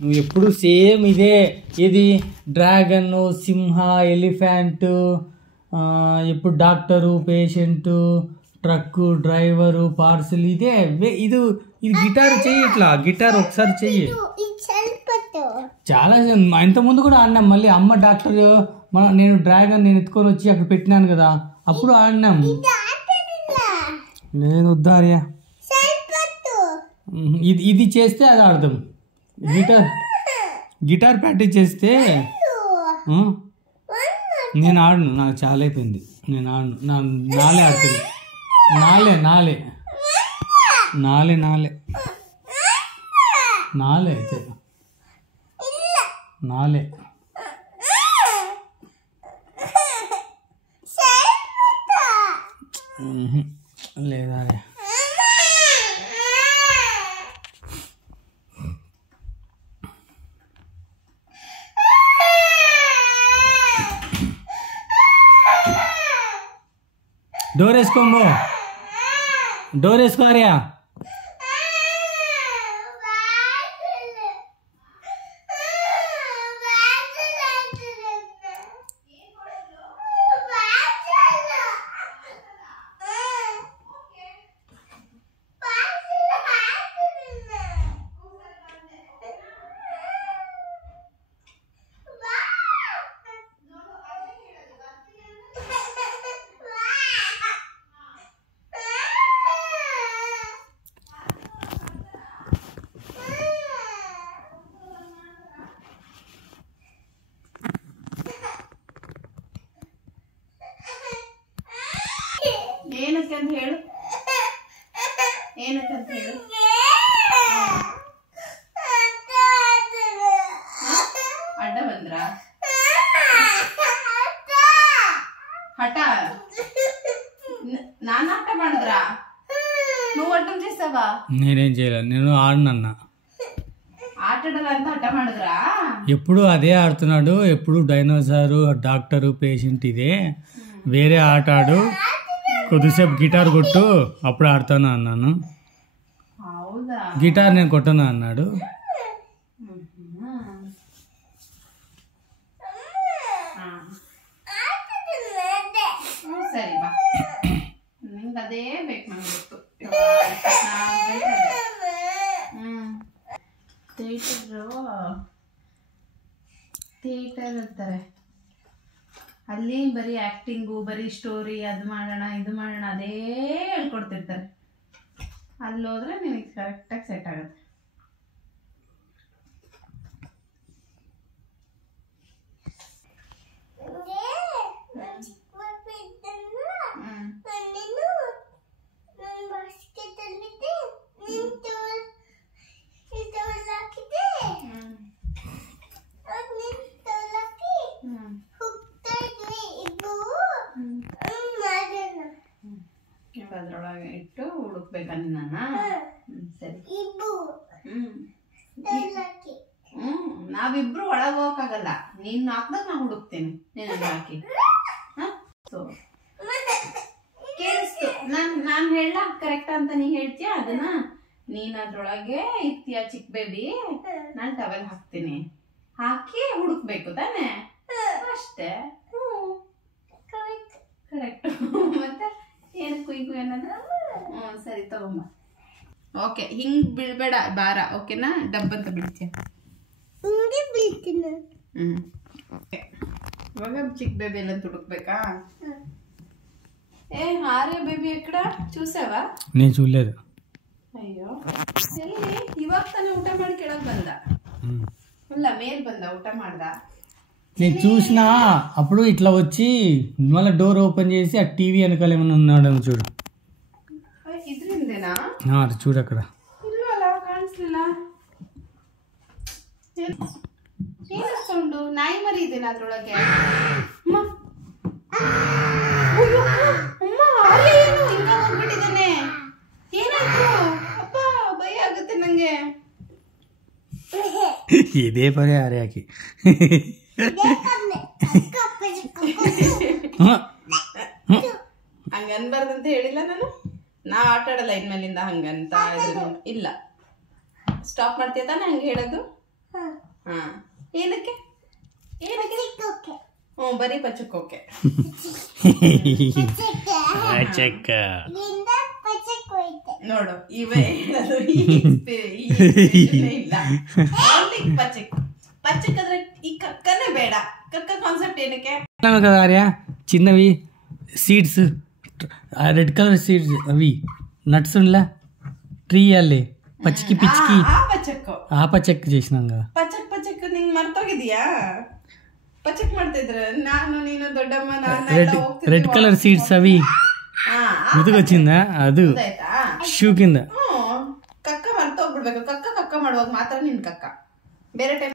నువ్వు ఎప్పుడు సేమ్ ఇదే, ఇది డ్రాగన్, సింహ, ఎలిఫెంట్, ఎప్పుడు doctor, patient, truck, driver, parcel, ఇదే ఇది గిటార్ చెయ్యి. ఇట్లా గిటార్ ఒకసారి చెయ్యి. చాలా ఇంత ముందు కూడా ఆడినాం. మళ్ళీ అమ్మ డాక్టర్, నేను డ్రాగన్ నేను ఎత్తుకొని వచ్చి అక్కడ పెట్టినాను కదా, అప్పుడు ఆడినాం. లేదు వద్దార్యా, ఇది చేస్తే అది ఆడదాం. గిటార్ ప్రాక్టీస్ చేస్తే నేను ఆడను, నాకు చాలా అయిపోయింది. నేను ఆడను, నాలే ఆడుతుంది. నాలే అయితే నాలే లేదా డోర్ వేసుకోమో, డోర్ వేసుకోరియా. ಏನಕ್ಕಂತ ಹೇಳು, ಏನಕ್ಕಂತ ಹೇಳು. ಅಡ್ಡ ಬಂದ್ರ ಹಠ, నాన్న హఠ ಮಾಡಿದ್రా? నువ్వు అడ్డం చేసావా? నేనేం చేయలేదు, నేను ఆడనన్నా. ఆటడంతా హఠ ಮಾಡಿದ್రా? ఎప్పుడు అదే ఆడుతున్నాడు, ఎప్పుడు డైనోసారు, డాక్టరు, పేషెంట్, ఇదే. వేరే ఆట ఆడు, కొద్దిసేపు గిటార్ కొట్టు, అప్పుడు ఆడతాను అన్నాను. గిటార్ నేను కొట్టను అన్నాడు. సరే బా, ನಿಂಗೆ ಅದೇ ಬೇಕು, ನಂಗೆ ಗೊತ್ತು. ಥಿಯೇಟರ್ ಅಂತಾರೆ, ಅಲ್ಲಿ ಬರೀ ಆ್ಯಕ್ಟಿಂಗು, ಬರೀ ಸ್ಟೋರಿ, ಅದು ಮಾಡೋಣ ಇದು ಮಾಡೋಣ ಅದೇ ಹೇಳ್ಕೊಡ್ತಿರ್ತಾರೆ. ಅಲ್ಲೋದ್ರೆ ನಿನಗೆ ಕರೆಕ್ಟಾಗಿ ಸೆಟ್ ಆಗುತ್ತೆ. ಅದ್ರೊಳಗೆ ಇಟ್ಟು ಹುಡುಕ್ಬೇಕ ನಿನ್ನ. ಸರಿ, ನಾವಿಬ್ರು ಒಳಗೆ ಹೋಗಕ್ಕಾಗಲ್ಲ, ನೀನ್ ಹಾಕ್ದಾಗ ನಾ ಹುಡುಕ್ತೇನೆ, ನೀನ್ ಹಾಕಿ. ಕೇಳಿಸ್ತು, ನಾನ್ ಹೇಳ ಕರೆಕ್ಟ್ ಅಂತ ನೀ ಹೇಳ್ತೀಯ, ಅದನ್ನ ನೀನ್ ಅದ್ರೊಳಗೆ ಇರ್ತೀಯ ಚಿಕ್ಕ ಬೇಬಿ, ನಾನ್ ಟವೆಲ್ ಹಾಕ್ತೀನಿ, ಹಾಕಿ ಹುಡುಕ್ಬೇಕು ತಾನೆ, ಅಷ್ಟೇ. ಕರೆಕ್ಟ್. ಮತ್ತೆ ಏನು ಕುಯ್ ಕುಯ್ ಅನ್ನೋದು? ಸರಿ ತಗೊಂಬ. ಓಕೆ, ಹಿಂಗ್ ಬೀಳ್ಬೇಡ ಬಾರ, ಓಕೆನಾ? ಡಬ್ ಅಂತ ಬೀಳ್ತೀಯ. ఇవాగ చిక్ బేబీ ఎలా తుడుకుబేకా? ఏ హారే బేబీ ఎక్కడ చూసావా? నేను చూడలేదు. అయ్యో, ఎಲ್ಲಿ ఇవాగ ತಾನೇ ಊಟ ಮಾಡಿ ಕೆಳಗೆ ಬಂದ, ಇಲ್ಲ ಮೇಲ್ ಬಂದ, ಊಟ ಮಾಡ್ದ. నేను చూసినా అప్పుడు ఇట్లా వచ్చి మళ్ళీ డోర్ ఓపెన్ చేసి ఆ టీవీ వెనకాల ఏమన్నా ఉన్నాడని చూడు. ఇದ್ರಿಂದೇನಾ? అది చూడు అక్కడ. ಇಲ್ಲಲ್ಲ, ಕಾಣಿಸ್ಲಿಲ್ಲ. ಏನು ಸೌಂಡು? ನಾಯಿ ಮರಿ ಇದೇನ ಅದ್ರೊಳಗೆ? ಏನು ಹಿಂಗ ಹೋಗ್ಬಿಟ್ಟಿದ್ದಾನೆ, ಏನಾಯ್ತು? ಅಪ್ಪ ಭಯ ಆಗುತ್ತೆ ನಂಗೆ. ಇದೇ ಪರಿ ಆರ್ಯಾಕಿ ಹಂಗ ಅನ್ಬಾರ್ದಂತ ಹೇಳಿಲ್ಲ ನಾನು. ನಾ ಆಟ ಆಡಲ್ಲ ಇನ್ಮೇಲಿಂದ ಹಂಗಂತ ಇಲ್ಲ. ಸ್ಟಾಪ್ ಮಾಡ್ತೀಯ ತಾನೆ ಹಂಗೆ ಹೇಳೋದು? ಹಾ ಏನಕ್ಕೆ ಬರೀ ಪಚಕೋಕೆ ನೋಡು ಇವೇ ಹೇಳೋದು ಇಲ್ಲ ಪಚಕ್ ಪಚಕ್ ಅಂದ್ರೆ ಈ ಕಕ್ಕನೇ ಬೇಡ ಕಕ್ಕ ಕಾನ್ಸೆಪ್ಟ್ ಏನಕ್ಕೆ ఆర్య చిన్నవి సీడ్స్ రెడ్ కలర్ సీడ్స్ అవి నట్స్ ఉండలా ట్రీ అల్లే పచ్చికి పిచ్చికి ఆ పచ్చక్ చేసినాం కదా ಪಚಕ್ ಪಚಕ್ ನಿಂಗ್ ಮರ್ತೋಗಿದ್ಯಾ ಪಚಕ್ ಮಾಡ್ತಿದ್ರ ನಾನು ನೀನು ದೊಡ್ಡಮ್ಮ రెడ్ కలర్ సీడ్స్ అవి గుర్తుకొచ్చిందా ಅದು ಶೂ ಕಿಂದ ಕಕ್ಕ ಮರ್ತೋಗ್ಬಿಡ್ಬೇಕು ಕಕ್ಕ ಮಾಡುವಾಗ ಮಾತ್ರ ನಿನ್ ಕಕ್ಕ ಬೇರೆ ಟೈಮ್